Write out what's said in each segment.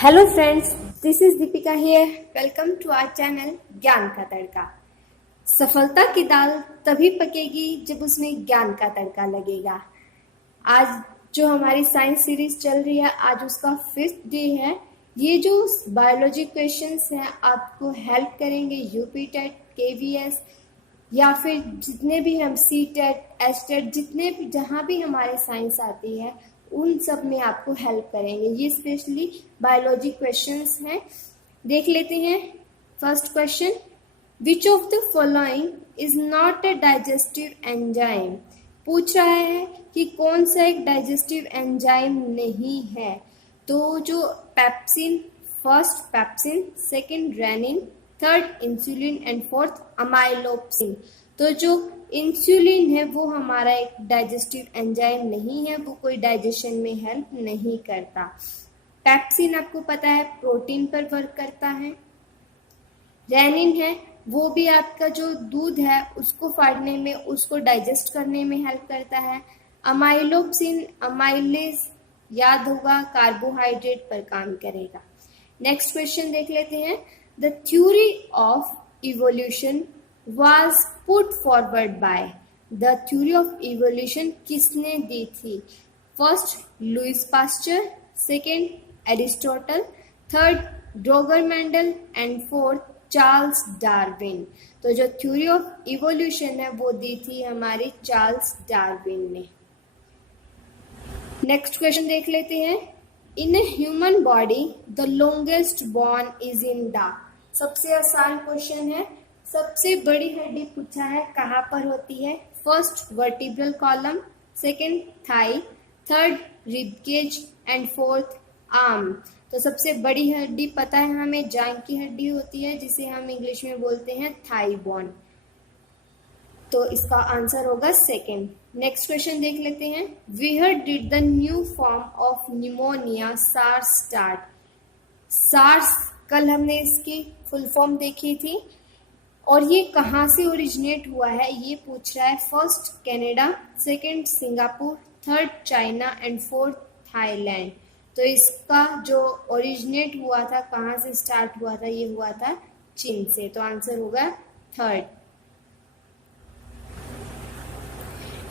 Hello friends, this is Deepika here. Welcome to our channel Gyan का तड़का। सफलता की दाल तभी पकेगी जब उसमें ज्ञान का तड़का लगेगा। आज जो हमारी साइंस सीरीज चल रही है, आज उसका 5th डे है। ये जो बायोलॉजी क्वेश्चंस हैं आपको हेल्प करेंगे यूपी टेट, केवीएस या फिर जितने भी हम सी टेट, एच टेट, जितने भी जहाँ भी हमारे साइंस आती है उन सब में आपको हेल्प करेंगे। ये स्पेशली बायोलॉजी क्वेश्चंस हैं। देख लेते हैं first question. Which of the following is not a digestive enzyme. पूछ रहा है कि कौन सा एक डाइजेस्टिव एंजाइम नहीं है। तो जो pepsin, first pepsin, second rennin, third insulin and fourth amylopsin. तो जो इंसुलिन है वो हमारा एक डाइजेस्टिव एंजाइम नहीं है, वो कोई डाइजेशन में हेल्प नहीं करता। पेप्सिन आपको पता है प्रोटीन पर वर्क करता है। रेनिन है वो भी आपका जो दूध है उसको फाड़ने में, उसको डाइजेस्ट करने में हेल्प करता है। अमाइलोप्सिन अमाइलेज याद होगा, कार्बोहाइड्रेट पर काम करेगा। नेक्स्ट क्वेश्चन देख लेते हैं। The theory of evolution was put forward by। the theory of evolution किसने दी थी? First Louis Pasteur, second Aristotle, third Roger Mendel and fourth Charles Darwin. तो जो थ्योरी ऑफ इवोल्यूशन है वो दी थी हमारी चार्ल्स डार्विन ने। नेक्स्ट क्वेश्चन देख लेते हैं। In a human body the longest bone is in the. सबसे आसान क्वेश्चन है। सबसे बड़ी हड्डी पूछा है कहाँ पर होती है? First vertebral column, second thigh, third ribcage and fourth arm. तो सबसे बड़ी हड्डी पता है हमें, जांघ की हड्डी होती है जिसे हम इंग्लिश में बोलते हैं थाई बोन। तो इसका आंसर होगा सेकंड। नेक्स्ट क्वेश्चन देख लेते हैं। Where did the new form of pneumonia SARS start. SARS कल हमने इसकी फुल फॉर्म देखी थी और ये कहाँ से ओरिजिनेट हुआ है ये पूछ रहा है। First Canada, second Singapore, third China and fourth Thailand. तो इसका जो ओरिजिनेट हुआ था, कहाँ से स्टार्ट हुआ था, ये हुआ था चीन से। तो आंसर होगा थर्ड।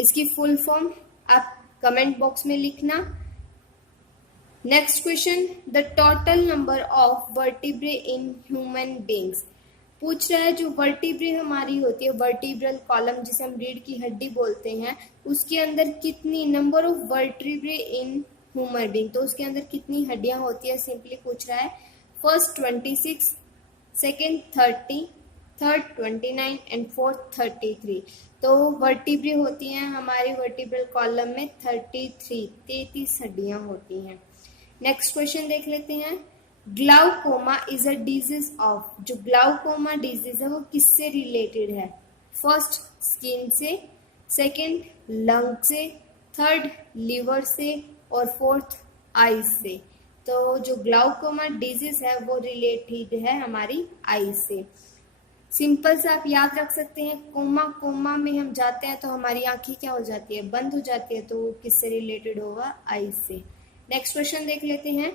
इसकी फुल फॉर्म आप कमेंट बॉक्स में लिखना। Next question. The total number of vertebrae in human beings. पूछ रहा है जो वर्टिब्रे हमारी होती है, वर्टिब्रल कॉलम जिसे हम रीढ़ की हड्डी बोलते हैं, उसके अंदर कितनी number of vertebrae in human being. तो उसके अंदर कितनी हड्डियां होती है सिंपली पूछ रहा है। First 26, second 30, third 29 and fourth 33। तो वर्टिब्रे होती हैं हमारी वर्टिब्रल कॉलम में 33 हड्डियां होती हैं। नेक्स्ट क्वेश्चन देख लेते हैं। Glaucoma is a disease of. जो ग्लाउकोमा डिजीज है वो किससे रिलेटेड है? फर्स्ट स्किन से, सेकंड लंग से, थर्ड लिवर से और फोर्थ आईज से। तो जो ग्लाउकोमा डिजीज है वो रिलेटेड है हमारी आई से। सिंपल से आप याद रख सकते हैं। कोमा में हम जाते हैं तो हमारी आंखें क्या हो जाती है, बंद हो जाती है। तो किससे रिलेटेड होगा? आई से। नेक्स्ट क्वेश्चन देख लेते हैं।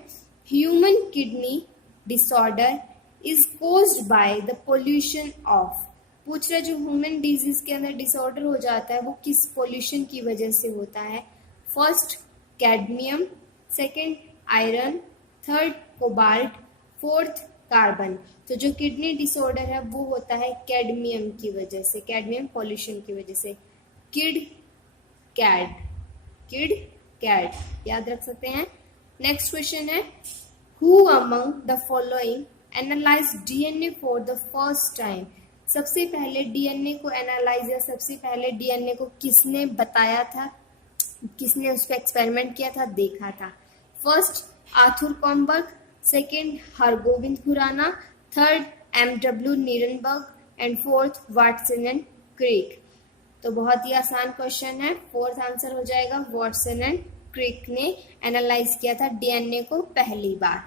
Human kidney disorder is caused by the pollution of. पूछ रहे जो ह्यूमन डिजीज के अंदर डिसऑर्डर हो जाता है वो किस पोल्यूशन की वजह से होता है? First cadmium, second iron, third cobalt, fourth carbon. तो जो किडनी डिसऑर्डर है वो होता है कैडमियम की वजह से, कैडमियम पोल्यूशन की वजह से। किड कैट याद रख सकते हैं। नेक्स्ट क्वेश्चन है। Who among the following analyse DNA for the first time. सबसे पहले डीएनए को एनालाइज या सबसे पहले डीएनए को किसने बताया था, किसने उस पर एक्सपेरिमेंट किया था, देखा था? First Arthur Kornberg, second Hargobind Khurana, third M W Nirenberg and fourth Watson and Crick. तो बहुत ही आसान क्वेश्चन है। फोर्थ आंसर हो जाएगा वाटसन एंड क्रिक ने एनालाइज किया था डीएनए को पहली बार।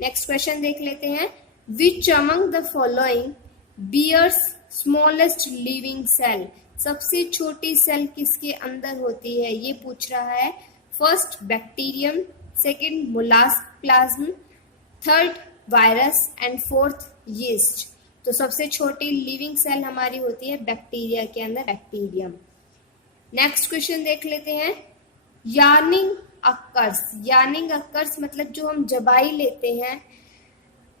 नेक्स्ट क्वेश्चन देख लेते हैं। Which among the following bears smallest living cell. सबसे छोटी सेल किसके अंदर होती है ये पूछ रहा है। First bacterium, second mollusc plasm, third virus and fourth yeast. तो सबसे छोटी लिविंग सेल हमारी होती है बैक्टीरिया के अंदर बैक्टीरियम। नेक्स्ट क्वेश्चन देख लेते हैं। यार्निंग अकर्स, यार्निंग अकर्स मतलब जो हम जबाई लेते हैं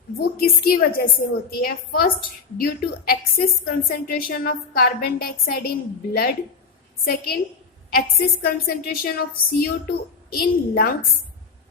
वो किसकी वजह से होती है? First, due to excess concentration of carbon dioxide in blood. Second, excess concentration of CO2 in lungs.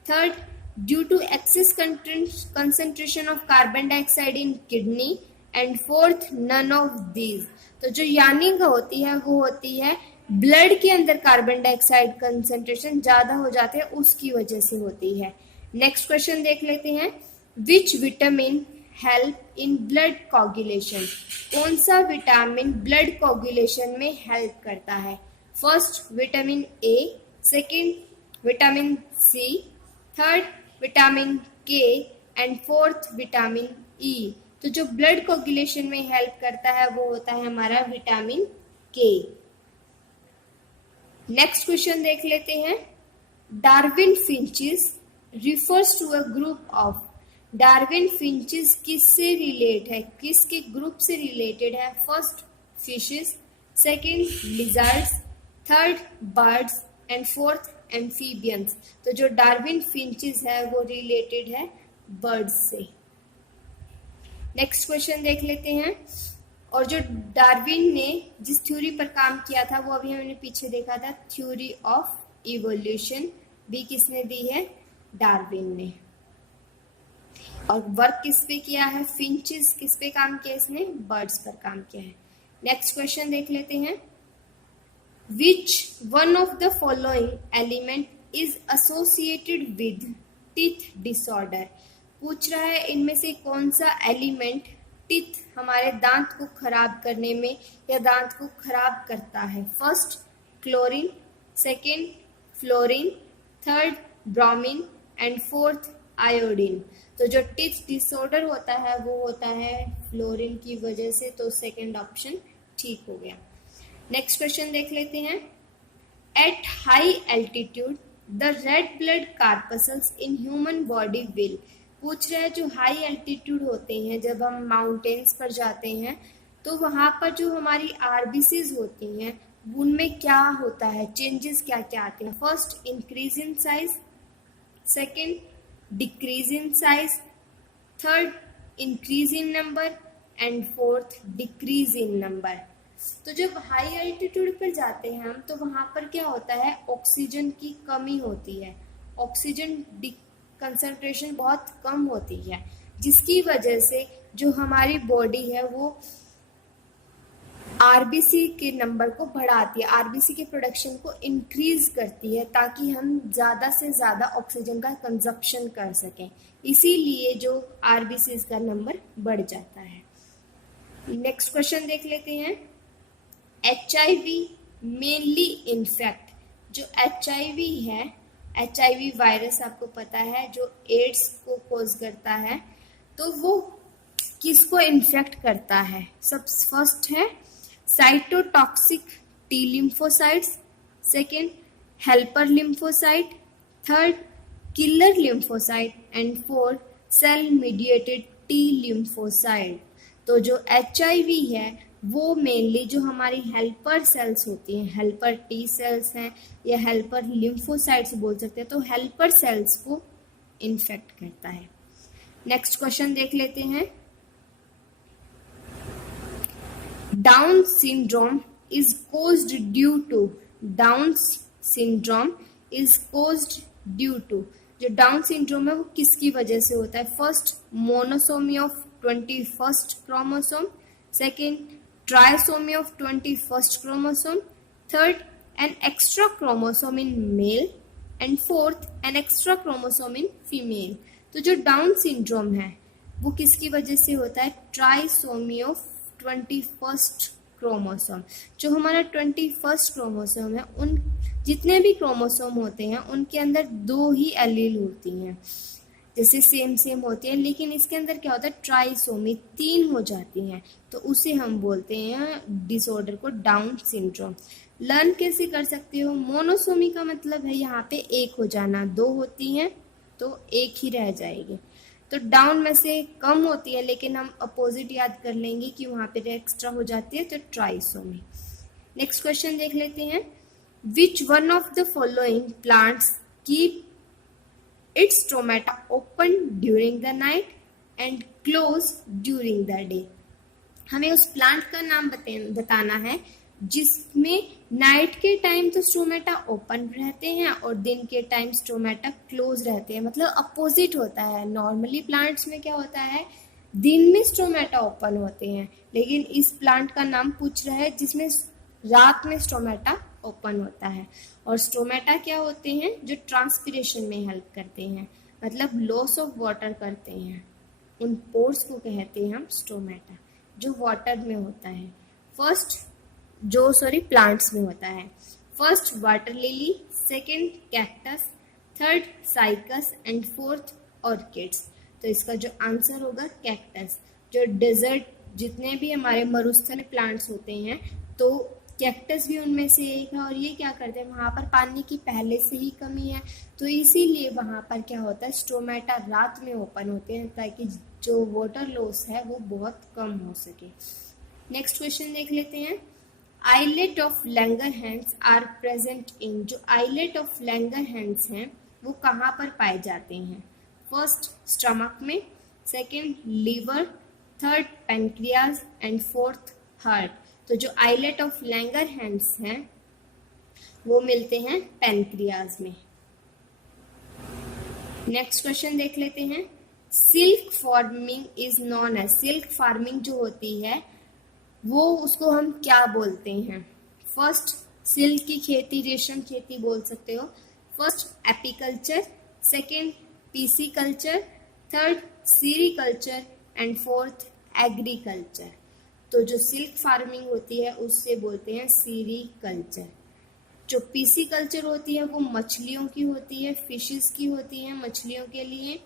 Third, due to excess concentration of carbon dioxide in kidney. And fourth, none of these. तो जो यार्निंग होती है वो होती है blood के अंदर carbon dioxide concentration ज्यादा हो जाते हैं उसकी वजह से होती है। नेक्स्ट क्वेश्चन देख लेते हैं। Which vitamin help in blood coagulation? कौन सा विटामिन ब्लड कोगुलेशन में हेल्प करता है? First, vitamin A. Second, vitamin C. Third, vitamin K. And fourth, vitamin E. तो जो ब्लड कोगुलेशन में हेल्प करता है वो होता है हमारा विटामिन के। नेक्स्ट क्वेश्चन देख लेते हैं। Darwin finches refers to a group of. Darwin finches किससे रिलेट है, किसके ग्रुप से रिलेटेड है? First, fishes. Second, lizards. Third, birds. And fourth, amphibians. तो जो डार्विन फिंचेस है वो रिलेटेड है बर्ड्स से। नेक्स्ट क्वेश्चन देख लेते हैं। और जो डार्विन ने जिस थ्योरी पर काम किया था वो अभी हमने पीछे देखा था, थ्योरी ऑफ इवोल्यूशन, भी किसने दी है? डार्विन ने। और वर्क किस पे किया है? फिंचेस किस पे काम किया इसने? बर्ड्स पर काम किया है। नेक्स्ट क्वेश्चन देख लेते हैं। Which one of the following element is associated with teeth disorder? पूछ रहा है इनमें से कौन सा एलिमेंट टीथ हमारे दांत को खराब करने में या दांत को खराब करता है? First, chlorine. Second, fluorine. Third, bromine. And fourth, iodine. तो जो टीथ डिसऑर्डर होता है वो होता है फ्लोरीन की वजह से, तो सेकेंड ऑप्शन ठीक हो गया। नेक्स्ट क्वेश्चन देख लेते हैं। At high altitude the red blood corpuscles in human body will. पूछ रहा है जो हाई एल्टीट्यूड होते हैं, जब हम माउंटेन्स पर जाते हैं तो वहां पर जो हमारी आरबीसीज होती हैं उनमें क्या होता है, चेंजेस क्या क्या आते हैं? First, increase in size. Second, decrease in size. Third, increase in number. And fourth, decrease in number. तो जब हाई एल्टीट्यूड पर जाते हैं हम तो वहां पर क्या होता है? ऑक्सीजन की कमी होती है, ऑक्सीजन कंसंट्रेशन बहुत कम होती है, जिसकी वजह से जो हमारी बॉडी है वो आरबीसी के नंबर को बढ़ाती है, आरबीसी के प्रोडक्शन को इंक्रीज करती है ताकि हम ज़्यादा से ज़्यादा ऑक्सीजन का कंजप्शन कर सकें। इसीलिए जो आरबीसी का नंबर बढ़ जाता है। नेक्स्ट क्वेश्चन देख लेते हैं। HIV मेनली इन्फेक्ट, जो HIV है, HIV वायरस आपको पता है जो एड्स को कोज करता है, तो वो किसको इन्फेक्ट करता है? सब फर्स्ट है cytotoxic T lymphocytes. Second, helper lymphocyte. Third, killer lymphocyte. And fourth, cell mediated T lymphocyte. तो जो HIV है वो मेनली जो हमारी हेल्पर सेल्स होती हैं, हेल्पर टी सेल्स हैं या हेल्पर लिम्फोसाइट्स बोल सकते हैं, तो हेल्पर सेल्स को इन्फेक्ट करता है। नेक्स्ट क्वेश्चन देख लेते हैं। Down syndrome is caused due to. Down syndrome is caused due to. जो डाउन सिंड्रोम है वो किसकी वजह से होता है? First, monosomy of 21st chromosome. Second, trisomy of 21st chromosome. Third, an extra chromosome in male. And fourth, an extra chromosome in female. तो जो डाउन सिंड्रोम है वो किसकी वजह से होता है? Trisomy of 21st chromosome. जो हमारा 21st क्रोमोसोम है, उन जितने भी क्रोमोसोम होते हैं उनके अंदर 2 ही एलील होती हैं, जैसे सेम होती है, लेकिन इसके अंदर क्या होता है? ट्राइसोमी 3 हो जाती हैं, तो उसे हम बोलते हैं डिसऑर्डर को डाउन सिंड्रोम। लर्न कैसे कर सकते हो? मोनोसोमी का मतलब है यहाँ पे एक हो जाना, 2 होती हैं तो एक ही रह जाएगी। तो डाउन में से कम होती है, लेकिन हम अपोजिट याद कर लेंगे कि वहाँ पे एक्स्ट्रा हो जाती है, तो ट्राइसोमी। नेक्स्ट क्वेश्चन देख लेते हैं। Which one of the following plants keep its stomata open during the night and close during the day. हमें उस प्लांट का नाम बताना है जिसमें नाइट के टाइम तो स्टोमेटा ओपन रहते हैं और दिन के टाइम स्टोमेटा क्लोज रहते हैं, मतलब अपोजिट होता है। नॉर्मली प्लांट्स में क्या होता है, दिन में स्टोमेटा ओपन होते हैं, लेकिन इस प्लांट का नाम पूछ रहा है जिसमें रात में स्टोमेटा ओपन होता है। और स्टोमेटा क्या होते हैं, जो ट्रांसपिरेशन में हेल्प करते हैं, मतलब लॉस ऑफ वाटर करते हैं। उन पोर्स को कहते हैं हम स्टोमेटा, जो वाटर में होता है। प्लांट्स में होता है। First water lily, second cactus, third cycas and fourth orchids. तो इसका जो आंसर होगा कैक्टस। जो डेजर्ट जितने भी हमारे मरुस्थलीय प्लांट्स होते हैं, तो कैक्टस भी उनमें से एक है। और ये क्या करते हैं, वहाँ पर पानी की पहले से ही कमी है, तो इसीलिए वहाँ पर क्या होता है, स्टोमेटा रात में ओपन होते हैं ताकि जो वाटर लॉस है वो बहुत कम हो सके। नेक्स्ट क्वेश्चन देख लेते हैं। Islet of Langerhans are present in. जो आइलेट ऑफ लैंगरहैंस हैं वो कहाँ पर पाए जाते हैं? फर्स्ट स्टमक में, second liver, third pancreas and fourth heart. तो जो आइलेट ऑफ लैंगरहैंस हैं वो मिलते हैं पैनक्रियाज में। नेक्स्ट क्वेश्चन देख लेते हैं। Silk farming is known as. Silk farming जो होती है वो उसको हम क्या बोलते हैं? फर्स्ट सिल्क की खेती, रेशम खेती बोल सकते हो। First apiculture, second PC culture, third sericulture and fourth agriculture. तो जो सिल्क फार्मिंग होती है उससे बोलते हैं सीरीकल्चर। जो पीसी कल्चर होती है वो मछलियों की होती है, फिशेस की होती है मछलियों के लिए।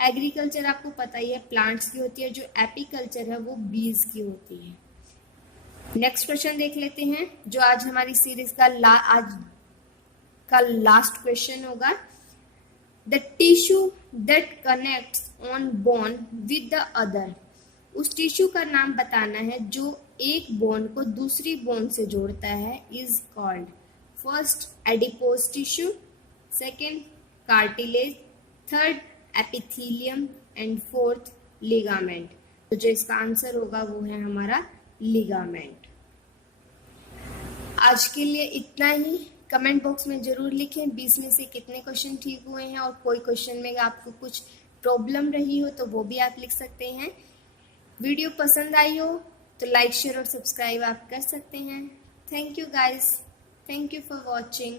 एग्रीकल्चर आपको पता ही है प्लांट्स की होती है। जो एपीकल्चर है वो बीज की होती है। नेक्स्ट क्वेश्चन देख लेते हैं, जो आज हमारी सीरीज का आज का लास्ट क्वेश्चन होगा। The tissue that connects on bone with the other. उस टिश्यू का नाम बताना है जो एक बोन को दूसरी बोन से जोड़ता है, is called. First adipose tissue, second cartilage, third epithelium and fourth ligament. तो जो इसका आंसर होगा वो है हमारा लिगामेंट। आज के लिए इतना ही। कमेंट बॉक्स में जरूर लिखें 20 में से कितने क्वेश्चन ठीक हुए हैं, और कोई क्वेश्चन में आपको कुछ प्रॉब्लम रही हो तो वो भी आप लिख सकते हैं। वीडियो पसंद आई हो तो लाइक, शेयर और सब्सक्राइब आप कर सकते हैं। Thank you guys, thank you for watching.